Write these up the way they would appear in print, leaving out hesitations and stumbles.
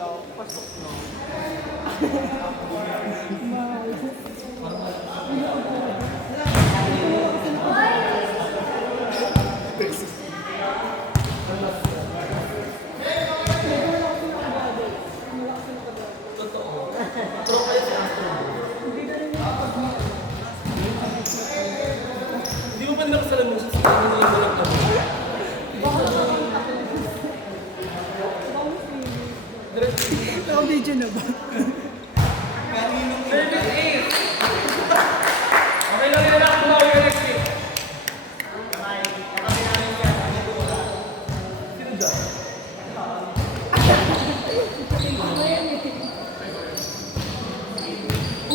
Pasok na. Hindi mo pa nakasalan mo sa kanya yung walang kami. Naka-video na ba? Service ace! Okay lang yan ako, bumawi ka next week. Sino dyan?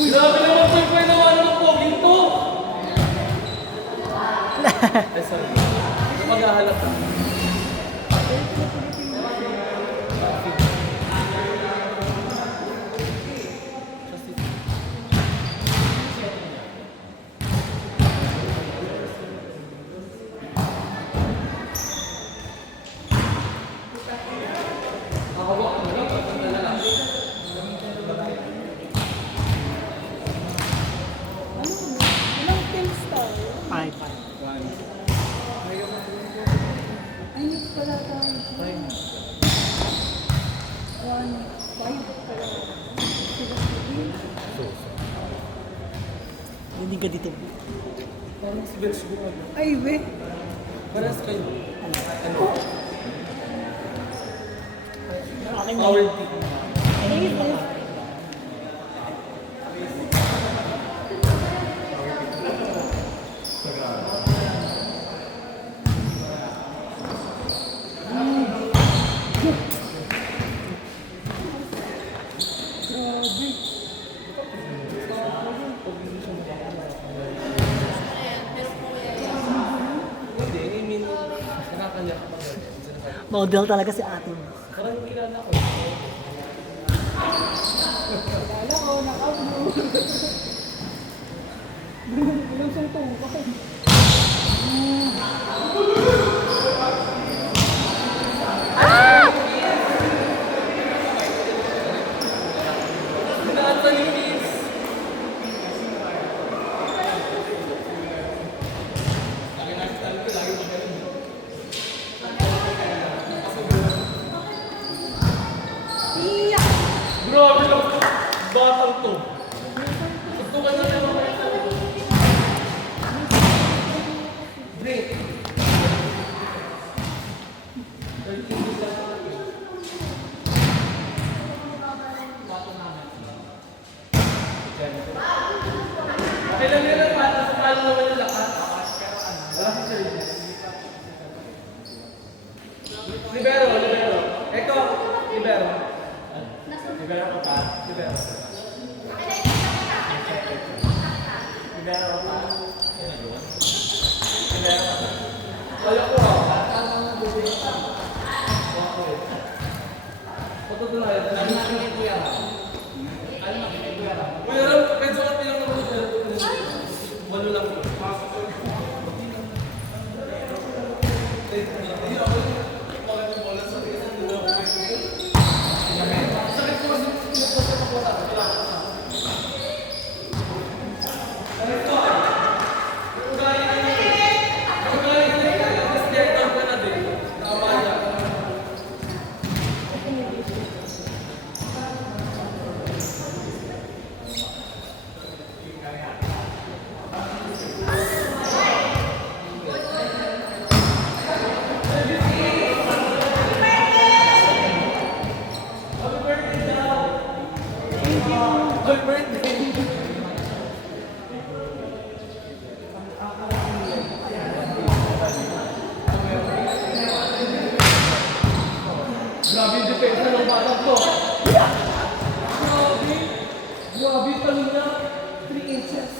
Grabe naman po yung pwede ng poging to! Ay, sorry. Maghahalap ka. Ilang teams tayo? 5. Ay, hindi pala tayo. 1, 5 pala. Hindi ka dito. Parang si Bels buwan. Ay, we. Paras kayo. Ano? Akin Power team. Hindi, I mean, nakakanya ka pa ba? Model talaga si ate mo. Parang kilala ko. Kala ko, naka-blue. Ilang sungtong pa kayo. Lahat sa Linis. Grabe lang. Batang to. Tutukan na lang ako. Drink. Kailan nila para sa palo naman yung lakas? Wala si service. Libero. Eko, libero. Libero ko pa. Libero. Libero pa. Libero. Kaya ko patutunayan. Ano namin kuya? Ano namin kuya? Kuya, medyo ka pilang naman siya. Walo lang. Sakit ko kasi pinagpasa ko sa wala. Happy birthday! Grabe yung depensa ng balag ko. Grabe kanina. 3 inches.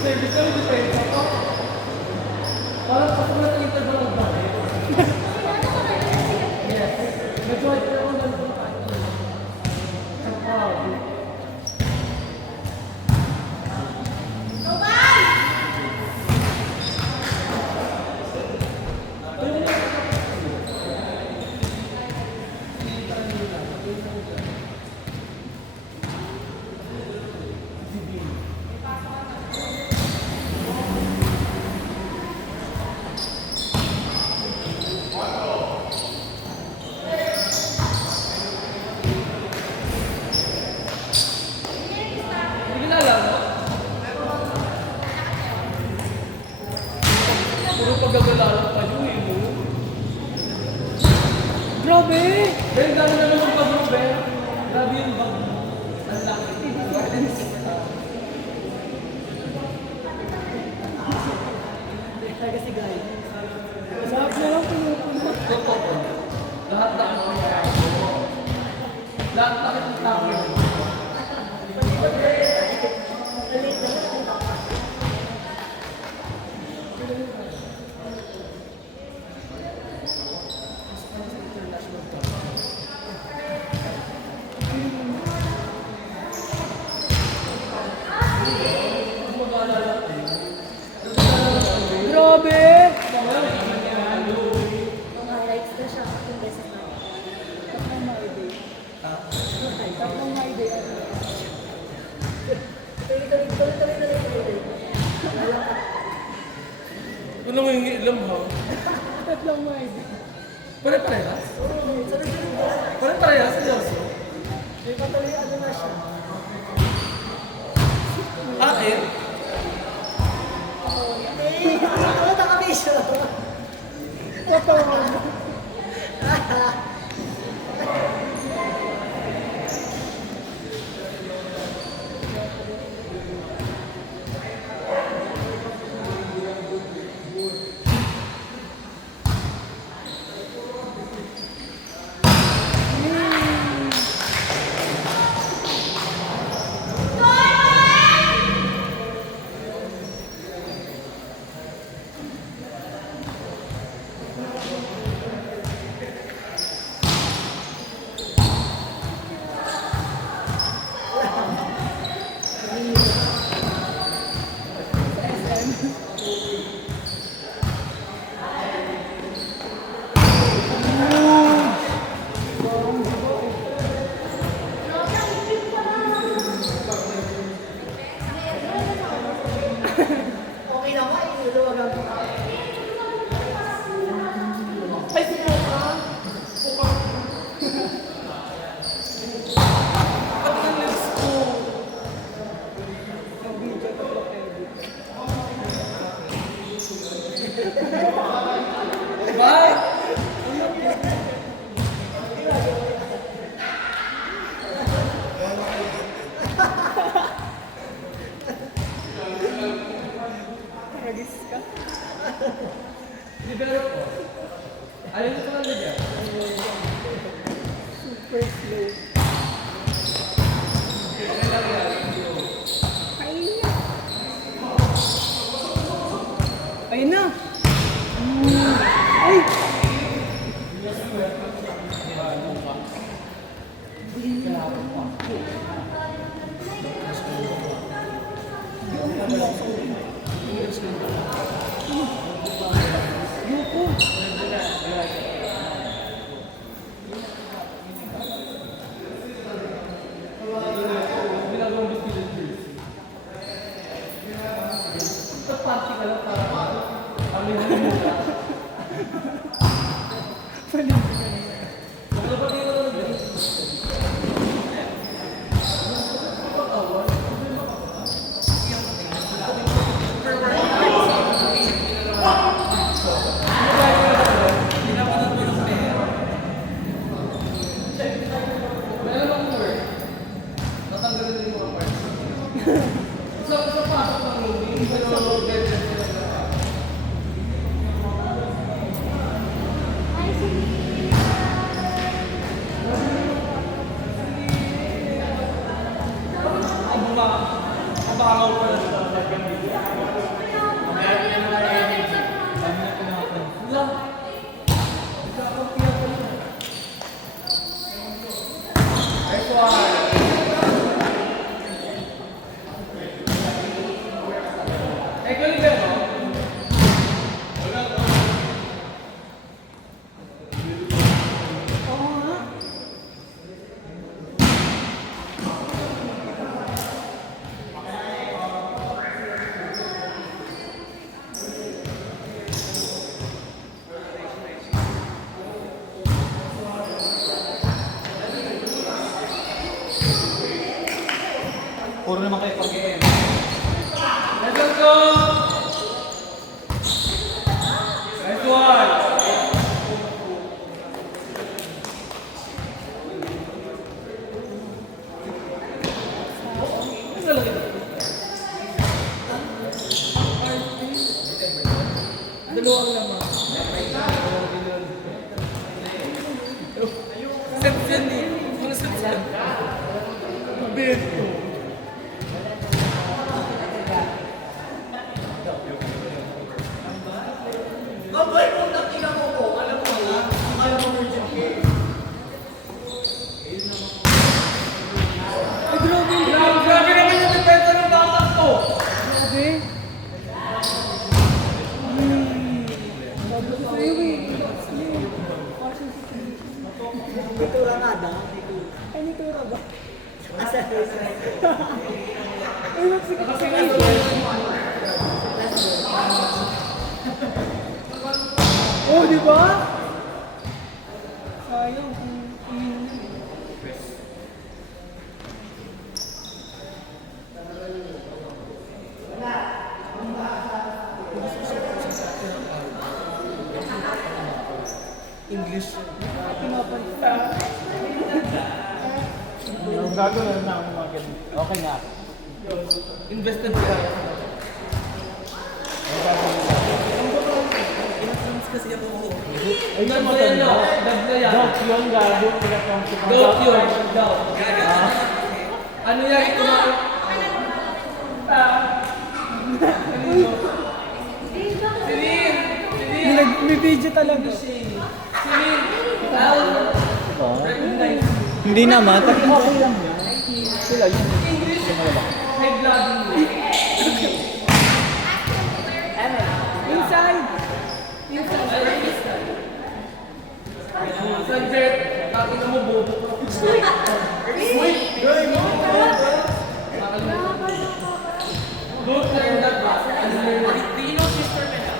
Service kami, depensa ko. Parang pasok na sa interval ng balik. Yes. Medyo ito ako nandun pa. Sa pag. Hindi kilala, no? Puro pagkagalala pa yun, eh, no? Grabe! Ben, dami na naman pag Ben. Grabe yung bag. Ang laki. Talaga si Guy. Lahat na lang pinupunta. Totoo. Lahat na ano kaya. Lahat na kita ko. Grabe! Tatlong my day. Tatlong my day. Ano mo yung ilam, ha? Tatlong my day. Pare-parehas? Pare-parehas, seryoso? Akin? Totoo. Ay, subuka! Subuka! Pati ang lips ko. Diba? Nagis ka. Develop ko. Ayaw nito lang lagyan. Super slow. Ayun na. Ayun na. Ay! Ginagawang gusto nila. Ito party ka lang para kami na muna. Dapat dito lang din. Puro naman kayo pag-game. Let's go! Nice one! Dalawang naman. Sets yan eh. Mga sets yan. Beto. Mabay mo, nakilang mo po. Alam mo na. Alam mo virgin cake. Ay, grabe. Grabe naman yung depensa ng batak to. Grabe. Sabi ko sa'yo eh. Nitura nga daw. Ay, nitura ba? Asa? Ay, sige. Oh, di ba? Sayang kung English. pinapanta. Gagawin na ako mga ganun. Okay nga. Invested ka. Kasi ako. Ay, dog na yan, no? Dog na yan. Dog yun, gago. Dog yun. Dog. Ano yan? Ito na. Sirin! Sirin! May video talaga. Sirin! Al! Recognize. Hindi naman, tapi okay lang yan. Sila yun. High blood. Inside. Sunset. Bakit mo bobo? Don't learn that back. Do you know Sister Mena?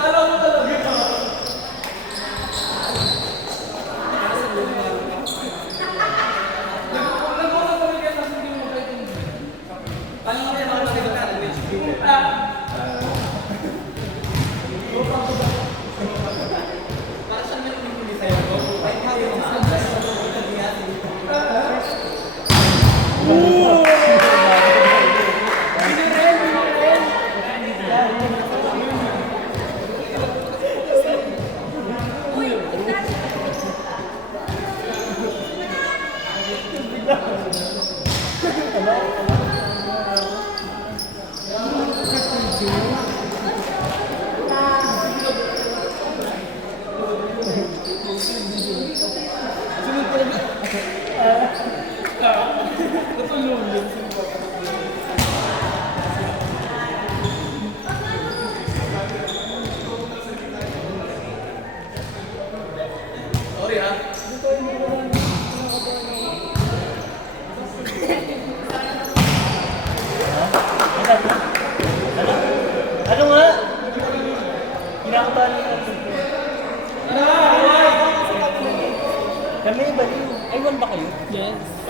Alam mo talaga. Nagmula kami kaya sa hindi mo kayo kung paano kaya ako nagkakaroon? Para saan may pinili sa'yo? Sorry ha. Ano nga? Kinakabahan nila. Kami baliw. Ay, one ba kayo? Yes.